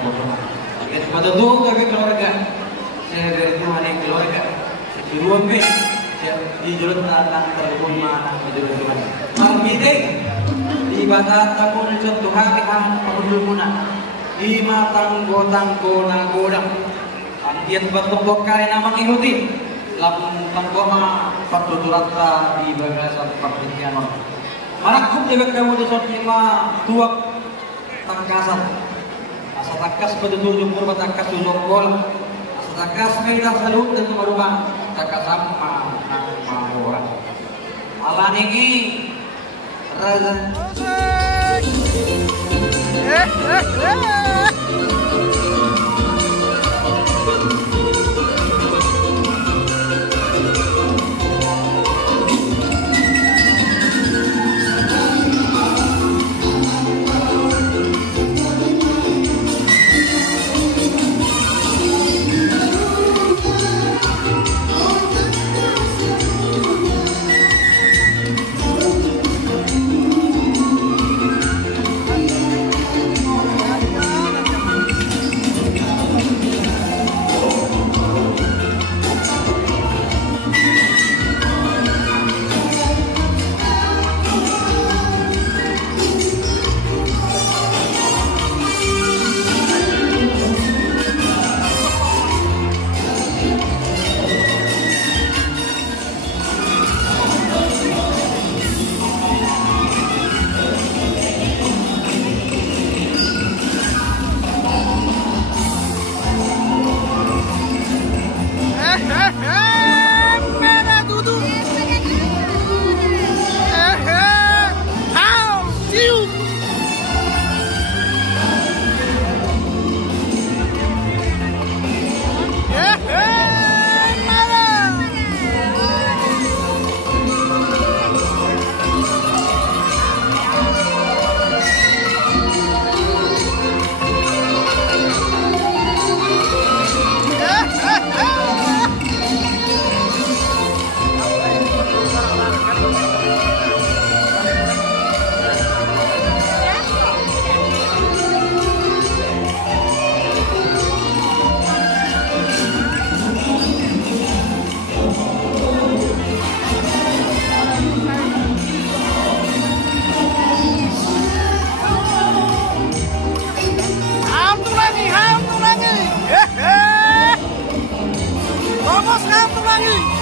potong. Matutuwa kami keluarga. Saya dari rumah nih keluarga. Di ruang be. Di julut anak telepon mana di julut mana. Marmite di batas tamun contoh kita pemuluna. Di matang gotang kona godang. Andian betul kali nama ikuti. Lamun tanggoma patuturata di bagasan pertikian. Marakup juga kamu di sortima tuak tangkasan. Asa tangkas betul jumur batangkas ulokol. Asa tangkas mereka salut dan merubah tangkasam mahora. Allah niki raza. Vamos, Rato Lagi!